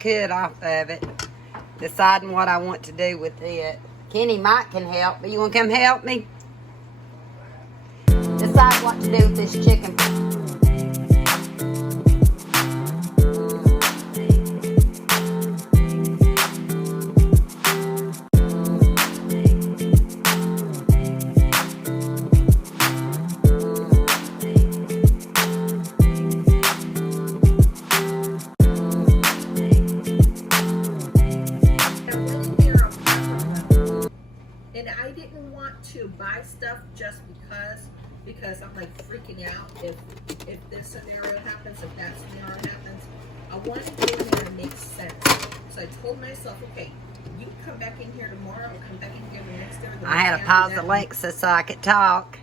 Could off of it, deciding what I want to do with it. Kenny Mike can help, but you want to come help me? Decide what to do with this chicken. And I didn't want to buy stuff just because I'm like freaking out if this scenario happens, if that scenario happens. I wanted to get in there and make sense. So I told myself, okay, you can come back in here tomorrow, or come back in here the next day. I had to pause Alexa so I could talk.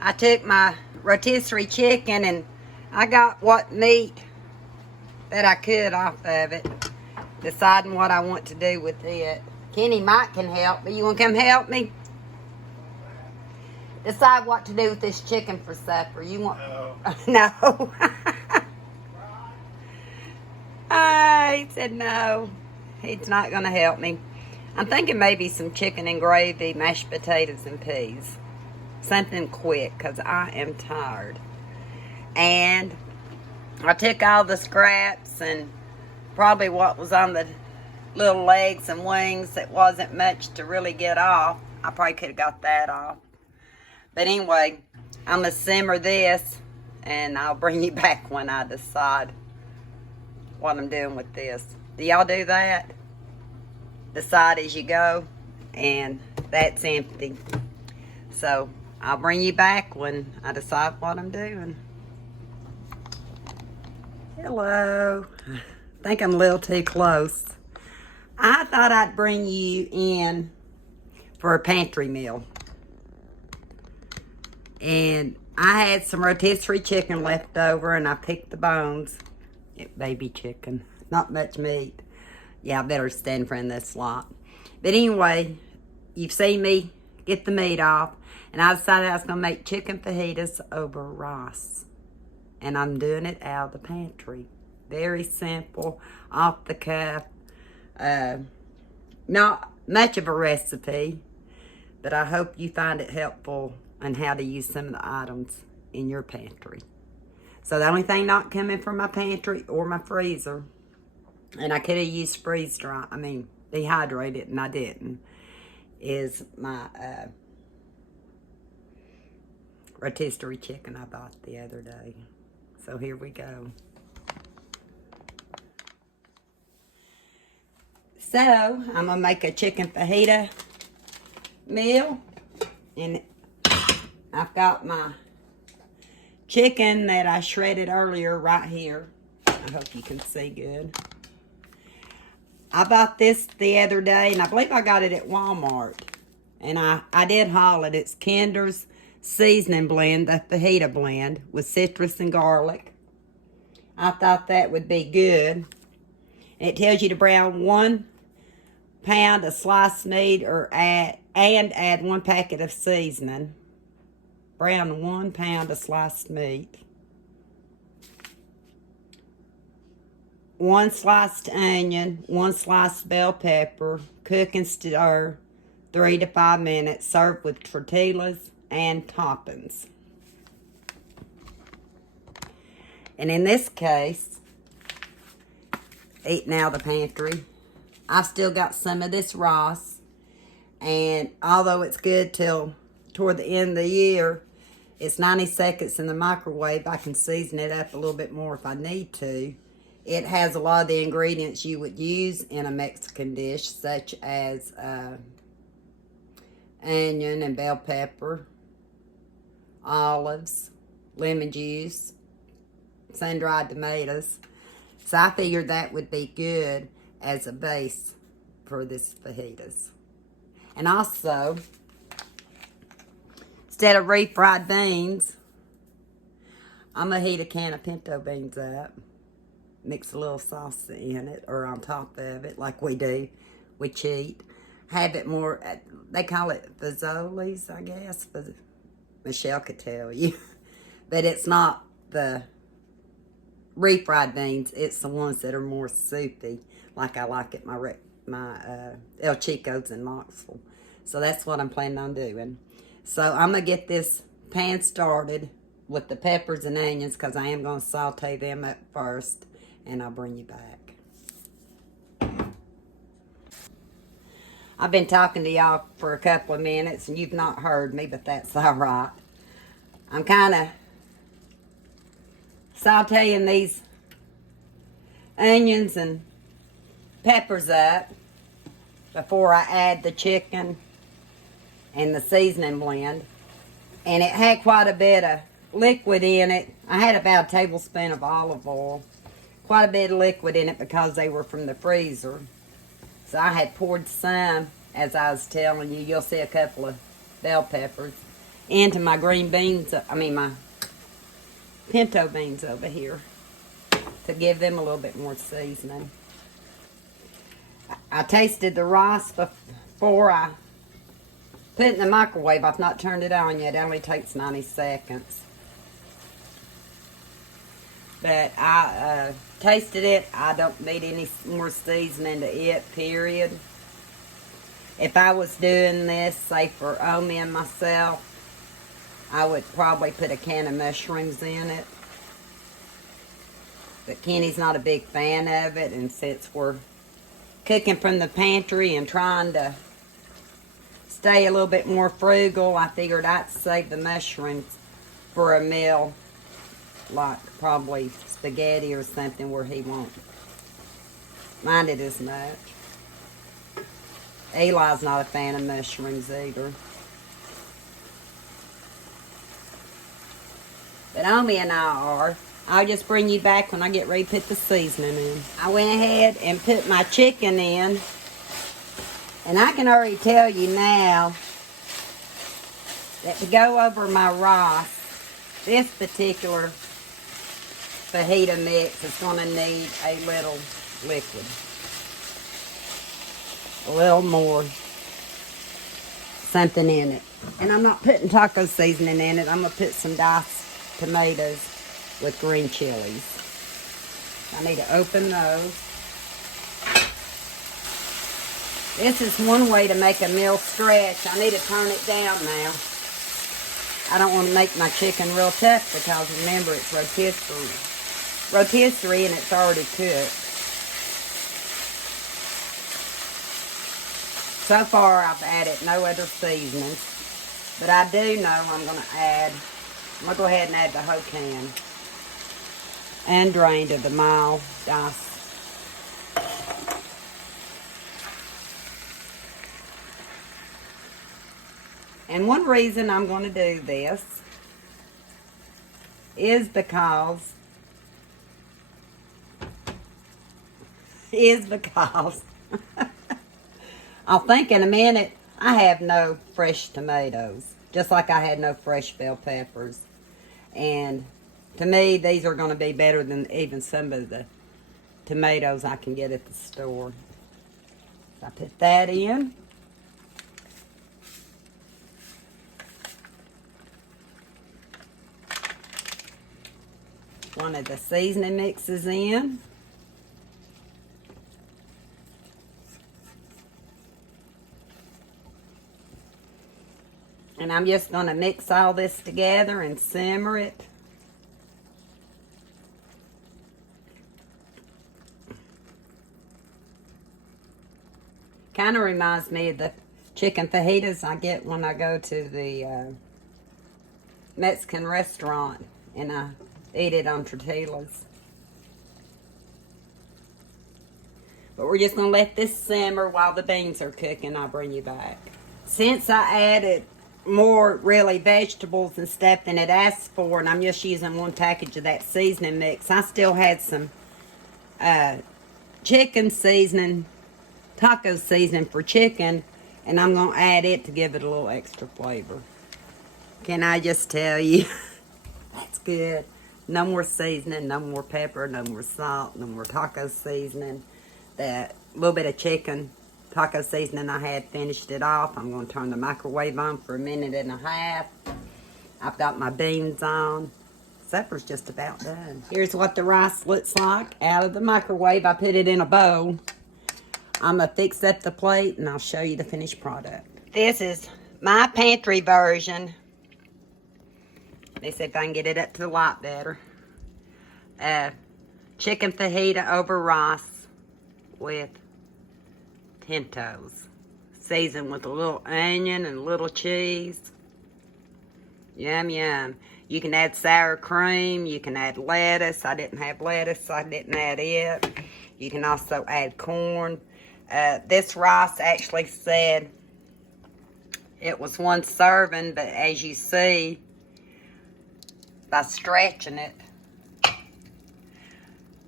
I took my rotisserie chicken and I got what meat that I could off of it, deciding what I want to do with it. Kenny Mike can help, but you want to come help me? Decide what to do with this chicken for supper. You want? No. No. He said no. He's not going to help me. I'm thinking maybe some chicken and gravy, mashed potatoes and peas. Something quick, because I am tired. And I took all the scraps and probably what was on the little legs and wings that wasn't much to really get off. I probably could have got that off. But anyway, I'm going to simmer this and I'll bring you back when I decide what I'm doing with this. Do y'all do that? Decide as you go, and that's empty. So I'll bring you back when I decide what I'm doing. Hello. I think I'm a little too close. I thought I'd bring you in for a pantry meal. And I had some rotisserie chicken left over, and I picked the bones. Baby chicken. Not much meat. Yeah, I better stand in this lot. But anyway, you've seen me get the meat off, and I decided I was going to make chicken fajitas over rice. And I'm doing it out of the pantry. Very simple, off the cuff. Not much of a recipe, but I hope you find it helpful on how to use some of the items in your pantry. So the only thing not coming from my pantry or my freezer, and I could have used dehydrated, and I didn't, is my rotisserie chicken I bought the other day. So here we go. So I'm gonna make a chicken fajita meal, and I've got my chicken that I shredded earlier right here. I hope you can see good. I bought this the other day, and I believe I got it at Walmart. And I did haul it. It's Kinder's seasoning blend, the fajita blend, with citrus and garlic. I thought that would be good. And it tells you to brown 1 pound of sliced meat and add 1 packet of seasoning. Brown 1 pound of sliced meat. 1 sliced onion, 1 sliced bell pepper. Cook and stir 3 to 5 minutes. Serve with tortillas and toppings. And in this case, eating out of the pantry, I've still got some of this rice. And although it's good till toward the end of the year, it's 90 seconds in the microwave. I can season it up a little bit more if I need to. It has a lot of the ingredients you would use in a Mexican dish, such as onion and bell pepper, olives, lemon juice, sun-dried tomatoes. So I figured that would be good as a base for this fajitas. And also, instead of refried beans, I'm going to heat a can of pinto beans up. Mix a little sauce in it, or on top of it, like we do. We cheat. Have it more, they call it fazoli's, I guess. Michelle could tell you. But it's not the refried beans. It's the ones that are more soupy, like I like it, my El Chico's in Knoxville. So that's what I'm planning on doing. So I'm going to get this pan started with the peppers and onions because I am going to saute them up first, and I'll bring you back. I've been talking to y'all for a couple of minutes and you've not heard me, but that's all right. I'm kind of sauteing these onions and peppers up before I add the chicken and the seasoning blend. And it had quite a bit of liquid in it. I had about a tablespoon of olive oil. Quite a bit of liquid in it because they were from the freezer. So I had poured some, as I was telling you. You'll see a couple of bell peppers into my green beans, my pinto beans over here to give them a little bit more seasoning. I tasted the rice before I put it in the microwave. I've not turned it on yet. It only takes 90 seconds. But I tasted it. I don't need any more seasoning to it, period. If I was doing this, say for Omi and myself, I would probably put a can of mushrooms in it. But Kenny's not a big fan of it, and since we're cooking from the pantry and trying to stay a little bit more frugal, I figured I'd save the mushrooms for a meal, like probably spaghetti or something where he won't mind it as much. Eli's not a fan of mushrooms either. But Omi and I are. I'll just bring you back when I get ready to put the seasoning in. I went ahead and put my chicken in. And I can already tell you now that to go over my rice, this particular fajita mix is going to need a little liquid. A little more something in it. And I'm not putting taco seasoning in it. I'm going to put some diced tomatoes with green chilies. I need to open those. This is one way to make a meal stretch. I need to turn it down now. I don't want to make my chicken real tough because remember it's rotisserie. Rotisserie and it's already cooked. So far I've added no other seasonings. But I do know I'm going to go ahead and add the whole can. Undrained of the mild dice. And one reason I'm going to do this is because I'll think in a minute I have no fresh tomatoes, just like I had no fresh bell peppers. And to me, these are going to be better than even some of the tomatoes I can get at the store. So I put that in. One of the seasoning mixes in. And I'm just going to mix all this together and simmer it. Kind of reminds me of the chicken fajitas I get when I go to the Mexican restaurant and I eat it on tortillas. But we're just going to let this simmer while the beans are cooking. I'll bring you back. Since I added more really vegetables and stuff than it asked for, and I'm just using one package of that seasoning mix, I still had some chicken seasoning, taco seasoning for chicken, and I'm going to add it to give it a little extra flavor. Can I just tell you, that's good. No more seasoning, no more pepper, no more salt, no more taco seasoning. That little bit of chicken taco seasoning I had finished it off. I'm going to turn the microwave on for a minute and a half. I've got my beans on. Supper's just about done. Here's what the rice looks like out of the microwave. I put it in a bowl I'm going to fix up the plate and I'll show you the finished product. This is my pantry version. Let me see if I can get it up to the light better. Chicken fajita over rice with Tintos. Seasoned with a little onion and a little cheese. Yum, yum. You can add sour cream. You can add lettuce. I didn't have lettuce, so I didn't add it. You can also add corn. This rice actually said it was one serving, but as you see, by stretching it,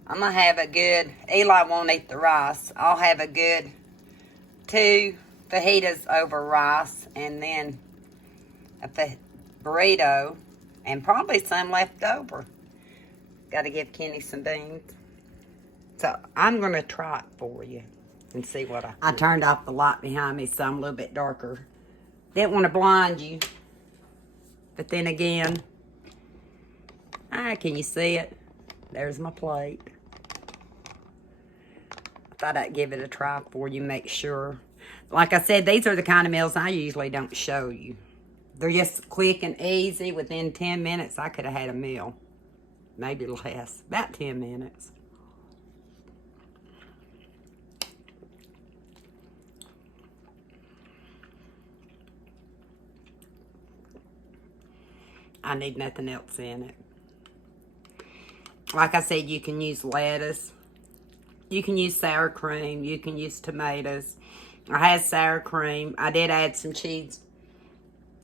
I'm going to have a good, Eli won't eat the rice. I'll have a good 2 fajitas over rice and then a burrito and probably some left over. Got to give Kenny some beans. So I'm going to try it for you and see what I turned off the light behind me so I'm a little bit darker. Didn't want to blind you. But then again, can you see it? There's my plate. I thought I'd give it a try for you, make sure. Like I said, these are the kind of meals I usually don't show you. They're just quick and easy. Within 10 minutes, I could have had a meal. Maybe less. About 10 minutes. I need nothing else in it. Like I said, you can use lettuce. You can use sour cream. You can use tomatoes. I had sour cream. I did add some cheese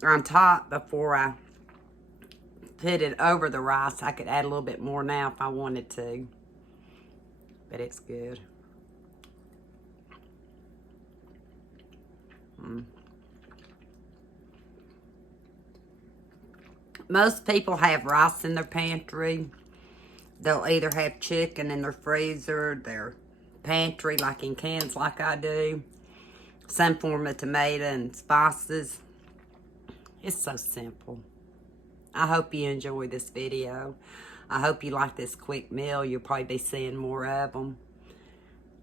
on top before I put it over the rice. I could add a little bit more now if I wanted to. But it's good. Most people have rice in their pantry. They'll either have chicken in their freezer, their pantry, like in cans like I do. Some form of tomato and spices. It's so simple. I hope you enjoy this video. I hope you like this quick meal. You'll probably be seeing more of them.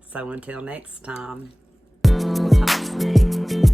So until next time, we'll talk soon.